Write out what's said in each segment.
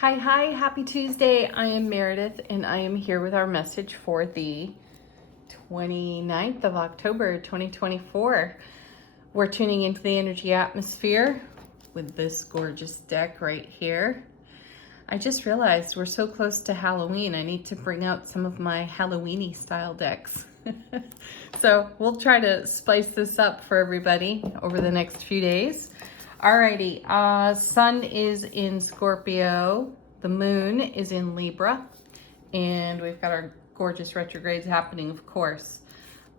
Hi, happy Tuesday. I am Meredith and I am here with our message for the 29th of October 2024. We're tuning into the energy atmosphere with this gorgeous deck right here. I just realized we're so close to Halloween. I need to bring out some of my Halloweeny style decks. So we'll try to spice this up for everybody over the next few days. Alrighty, Sun is in Scorpio, the Moon is in Libra, and we've got our gorgeous retrogrades happening, of course.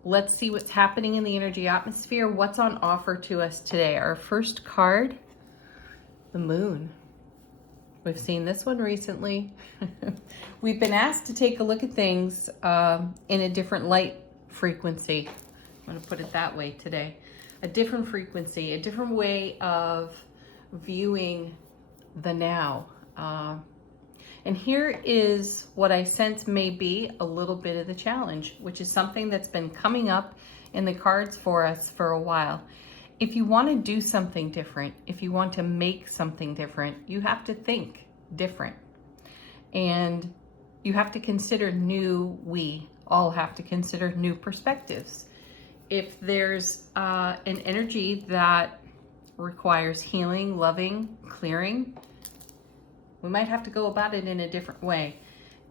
Let's see what's happening in the energy atmosphere. What's on offer to us today? Our first card, the Moon. We've seen this one recently. We've been asked to take a look at things in a different light frequency. I'm going to put it that way today. A different frequency, a different way of viewing the now. And here is what I sense may be a little bit of the challenge, which is something that's been coming up in the cards for us for a while. If you want to do something different, if you want to make something different, you have to think different. And you have to consider we all have to consider new perspectives. If there's an energy that requires healing, loving, clearing, we might have to go about it in a different way.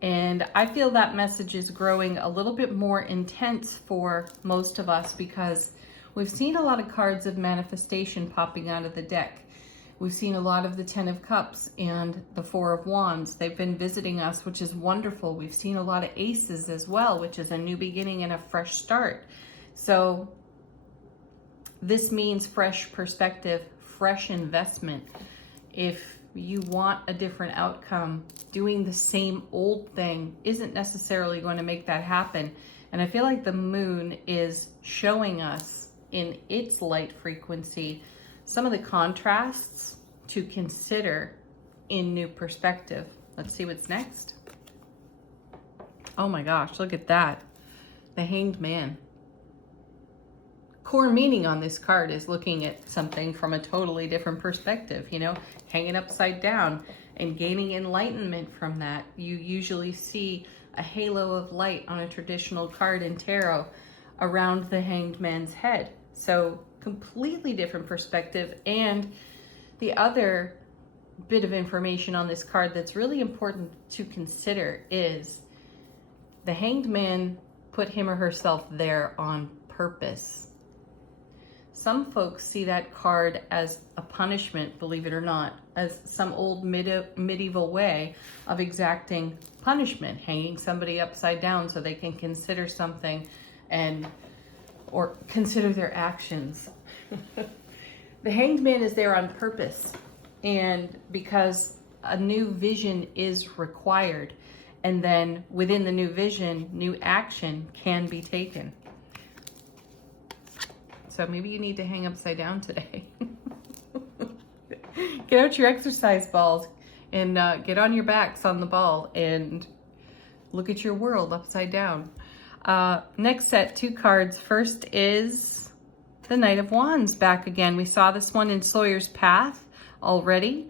And I feel that message is growing a little bit more intense for most of us because we've seen a lot of cards of manifestation popping out of the deck. We've seen a lot of the Ten of Cups and the Four of Wands. They've been visiting us, which is wonderful. We've seen a lot of aces as well, which is a new beginning and a fresh start. So this means fresh perspective, fresh investment. If you want a different outcome, doing the same old thing isn't necessarily going to make that happen. And I feel like the Moon is showing us in its light frequency some of the contrasts to consider in new perspective. Let's see what's next. Oh my gosh, look at that. The Hanged Man. Core meaning on this card is looking at something from a totally different perspective, hanging upside down and gaining enlightenment from that. You usually see a halo of light on a traditional card in tarot around the Hanged Man's head. So completely different perspective. And the other bit of information on this card that's really important to consider is the Hanged Man put him or herself there on purpose. Some folks see that card as a punishment, believe it or not, as some old medieval way of exacting punishment, hanging somebody upside down so they can consider something or consider their actions. The Hanged Man is there on purpose, and because a new vision is required, and then within the new vision, new action can be taken. So maybe you need to hang upside down today. Get out your exercise balls and get on your backs on the ball and look at your world upside down. Next set, two cards. First is the Knight of Wands back again. We saw this one in Sawyer's Path already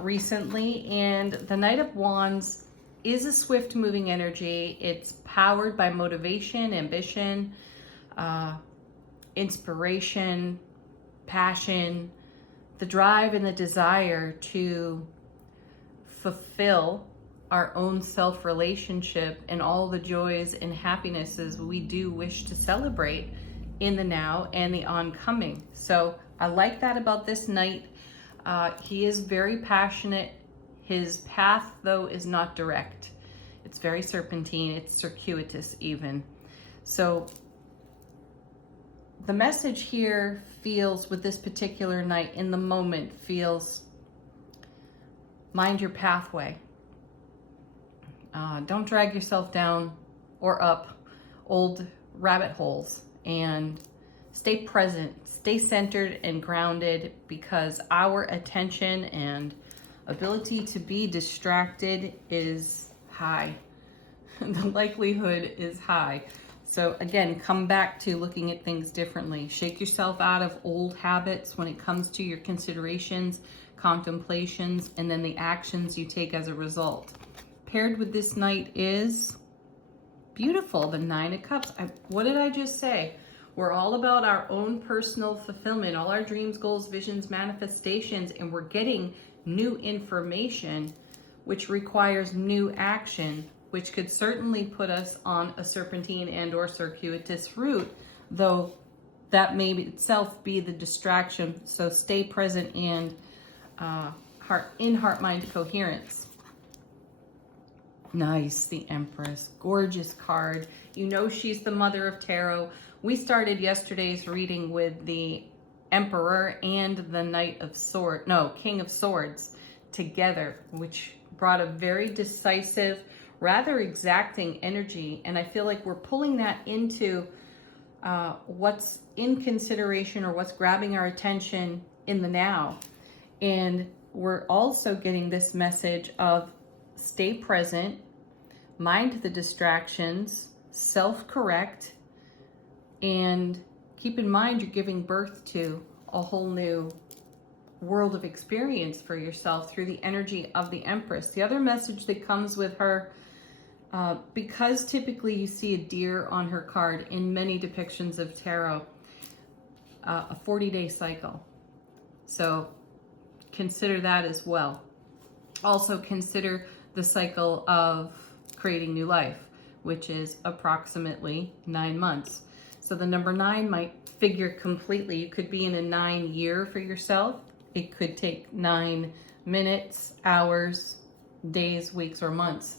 recently. And the Knight of Wands is a swift moving energy. It's powered by motivation, ambition, inspiration, passion, the drive and the desire to fulfill our own self-relationship and all the joys and happinesses we do wish to celebrate in the now and the oncoming. So I like that about this knight. He is very passionate. His path, though, is not direct. It's very serpentine. It's circuitous even. So the message here feels, with this particular knight in the moment, feels mind your pathway. Don't drag yourself down or up old rabbit holes, and stay present, stay centered and grounded, because our attention and ability to be distracted is high. The likelihood is high. So again, come back to looking at things differently. Shake yourself out of old habits when it comes to your considerations. contemplations, and then the actions you take as a result. Paired with this Knight is beautiful, the Nine of Cups. What did I just say? We're all about our own personal fulfillment, all our dreams, goals, visions, manifestations, and we're getting new information, which requires new action, which could certainly put us on a serpentine and or circuitous route, though that may itself be the distraction. So stay present and heart-mind coherence. Nice, the Empress, gorgeous card. You know she's the mother of tarot. We started yesterday's reading with the Emperor and the King of Swords together, which brought a very decisive, rather exacting energy. And I feel like we're pulling that into what's in consideration or what's grabbing our attention in the now. And we're also getting this message of stay present, mind the distractions, self-correct, and keep in mind you're giving birth to a whole new world of experience for yourself through the energy of the Empress. The other message that comes with her, because typically you see a deer on her card in many depictions of tarot, a 40-day cycle. So consider that as well. Also consider the cycle of creating new life, which is approximately 9 months. So the number 9 might figure completely. You could be in a 9-year for yourself. It could take 9 minutes, hours, days, weeks, or months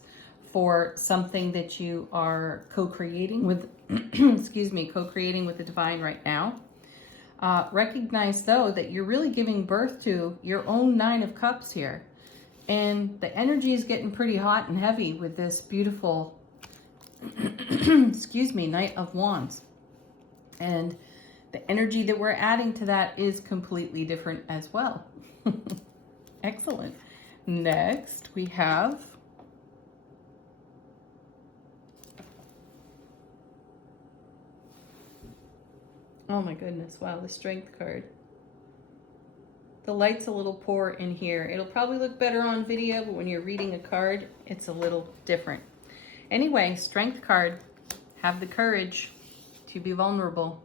for something that you are co-creating with, co-creating with the divine right now. Recognize though that you're really giving birth to your own 9 of Cups here. And the energy is getting pretty hot and heavy with this beautiful, Knight of Wands. And the energy that we're adding to that is completely different as well. Excellent. Next, we have oh my goodness, wow, the Strength card. The light's a little poor in here. It'll probably look better on video, but when you're reading a card, it's a little different. Anyway, Strength card. Have the courage to be vulnerable.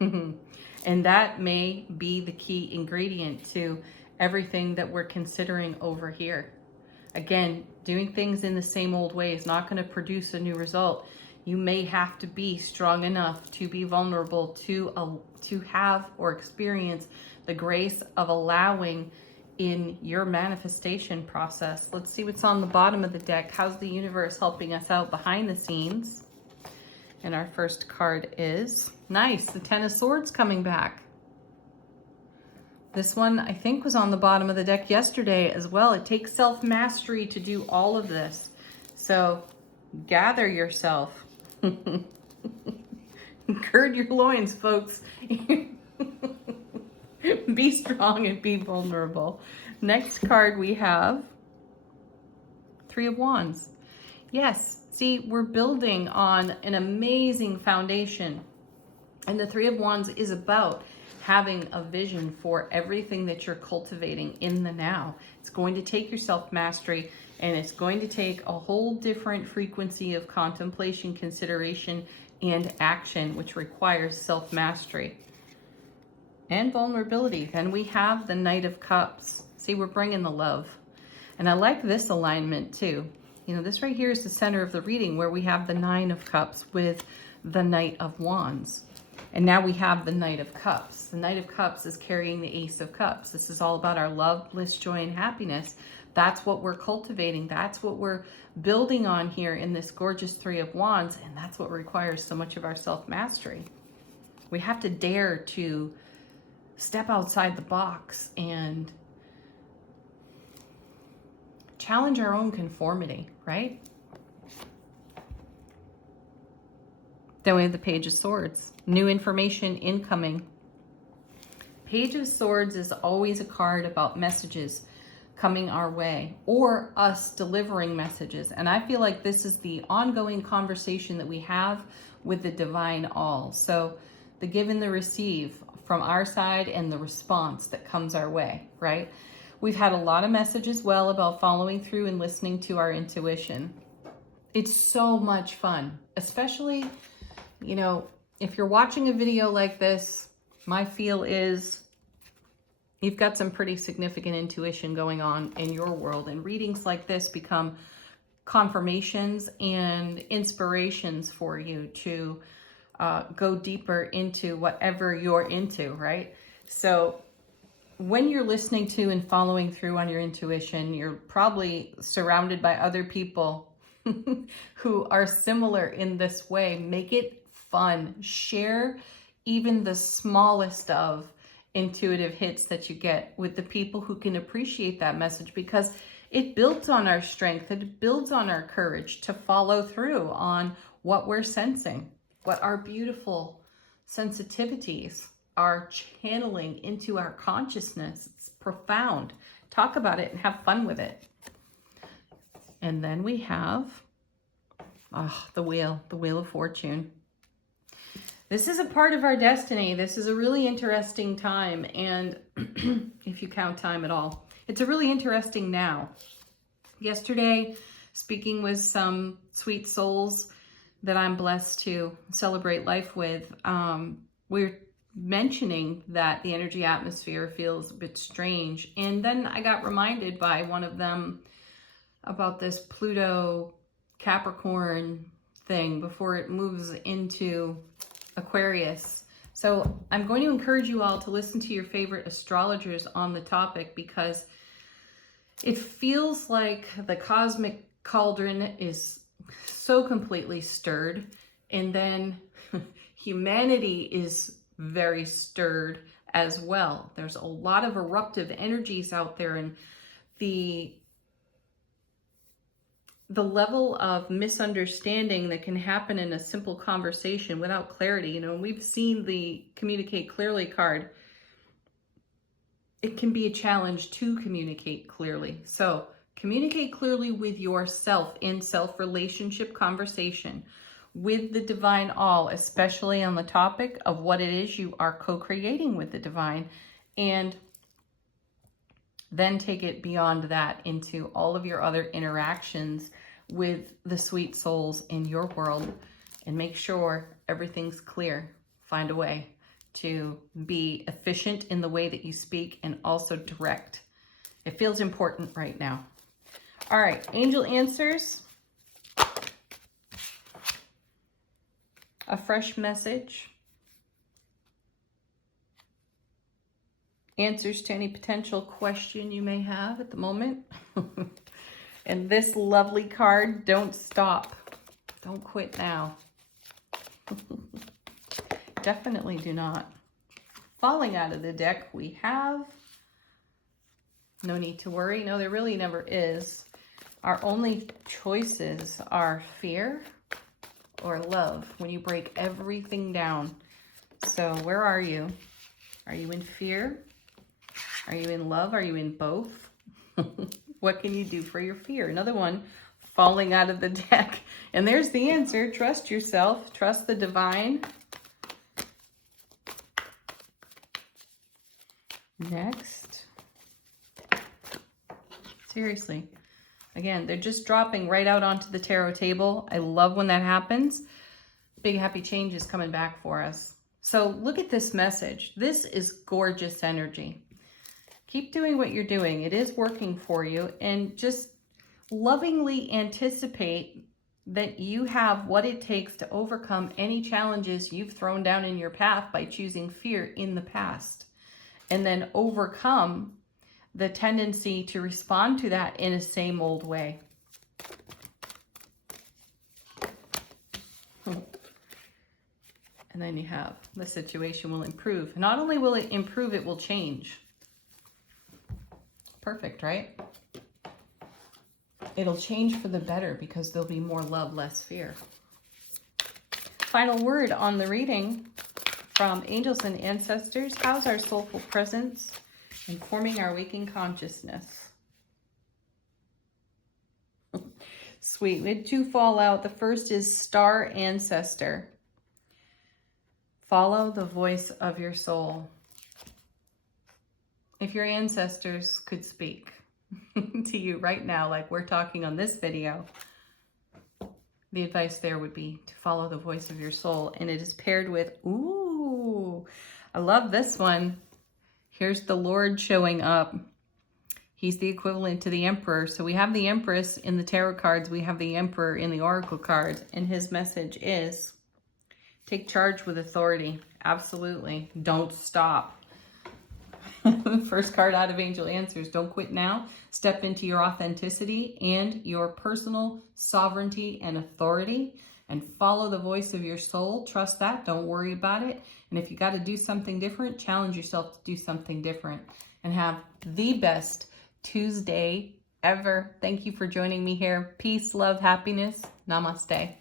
And that may be the key ingredient to everything that we're considering over here. Again, doing things in the same old way is not going to produce a new result. You may have to be strong enough to be vulnerable, to have or experience the grace of allowing in your manifestation process. Let's see what's on the bottom of the deck. How's the universe helping us out behind the scenes? And our first card is, nice, the Ten of Swords coming back. This one, I think, was on the bottom of the deck yesterday as well. It takes self-mastery to do all of this. So gather yourself. Gird your loins, folks. Be strong and be vulnerable. Next card we have Three of Wands. Yes, see, we're building on an amazing foundation. And the Three of Wands is about having a vision for everything that you're cultivating in the now. It's going to take your self-mastery, and it's going to take a whole different frequency of contemplation, consideration, and action, which requires self-mastery and vulnerability. Then we have the Knight of Cups. See, we're bringing the love. And I like this alignment too. You know, this right here is the center of the reading where we have the Nine of Cups with the Knight of Wands. And now we have the Knight of Cups. The Knight of Cups is carrying the Ace of Cups. This is all about our love, bliss, joy, and happiness. That's what we're cultivating. That's what we're building on here in this gorgeous Three of Wands. And that's what requires so much of our self-mastery. We have to dare to step outside the box and challenge our own conformity, right? Then we have the Page of Swords. New information incoming. Page of Swords is always a card about messages coming our way or us delivering messages. And I feel like this is the ongoing conversation that we have with the divine all. So the give and the receive from our side and the response that comes our way, right? We've had a lot of message as well about following through and listening to our intuition. It's so much fun, especially, you know, if you're watching a video like this, my feel is you've got some pretty significant intuition going on in your world, and readings like this become confirmations and inspirations for you to go deeper into whatever you're into, right? So when you're listening to and following through on your intuition, you're probably surrounded by other people who are similar in this way. Make it fun. Share even the smallest of intuitive hits that you get with the people who can appreciate that message, because it builds on our strength. It builds on our courage to follow through on what we're sensing, what our beautiful sensitivities are channeling into our consciousness. It's profound. Talk about it and have fun with it. And then we have the Wheel of Fortune. This is a part of our destiny. This is a really interesting time. And if you count time at all, it's a really interesting now. Yesterday, speaking with some sweet souls that I'm blessed to celebrate life with, we're mentioning that the energy atmosphere feels a bit strange. And then I got reminded by one of them about this Pluto Capricorn thing before it moves into Aquarius. So I'm going to encourage you all to listen to your favorite astrologers on the topic, because it feels like the cosmic cauldron is so completely stirred, and then humanity is very stirred as well. There's a lot of eruptive energies out there, and the level of misunderstanding that can happen in a simple conversation without clarity. You know, we've seen the Communicate Clearly card. It can be a challenge to communicate clearly. So communicate clearly with yourself in self-relationship conversation with the divine all, especially on the topic of what it is you are co-creating with the divine, and then take it beyond that into all of your other interactions with the sweet souls in your world, and make sure everything's clear. Find a way to be efficient in the way that you speak, and also direct. It feels important right now. All right, angel answers. A fresh message. Answers to any potential question you may have at the moment. And this lovely card, don't stop. Don't quit now. Definitely do not. Falling out of the deck, we have no need to worry. No, there really never is. Our only choices are fear or love when you break everything down. So where are you? Are you in fear? Are you in love? Are you in both? What can you do for your fear? Another one, falling out of the deck. And there's the answer. Trust yourself. Trust the divine. Next. Seriously. Again, they're just dropping right out onto the tarot table. I love when that happens. Big happy change is coming back for us. So look at this message. This is gorgeous energy. Keep doing what you're doing. It is working for you. And just lovingly anticipate that you have what it takes to overcome any challenges you've thrown down in your path by choosing fear in the past. And then overcome the tendency to respond to that in a same old way. And then you have the situation will improve. Not only will it improve, it will change. Perfect, right? It'll change for the better because there'll be more love, less fear. Final word on the reading from angels and ancestors. How's our soulful presence informing our waking consciousness? Sweet. We had two fall out. The first is Star Ancestor. Follow the voice of your soul. If your ancestors could speak to you right now, like we're talking on this video, the advice there would be to follow the voice of your soul. And it is paired with, ooh, I love this one. Here's the Lord showing up. He's the equivalent to the Emperor. So we have the Empress in the tarot cards. We have the Emperor in the Oracle cards. And his message is, take charge with authority. Absolutely. Don't stop. First card out of Angel Answers. Don't quit now. Step into your authenticity and your personal sovereignty and authority. And follow the voice of your soul. Trust that. Don't worry about it. And if you got to do something different, challenge yourself to do something different. And have the best Tuesday ever. Thank you for joining me here. Peace, love, happiness. Namaste.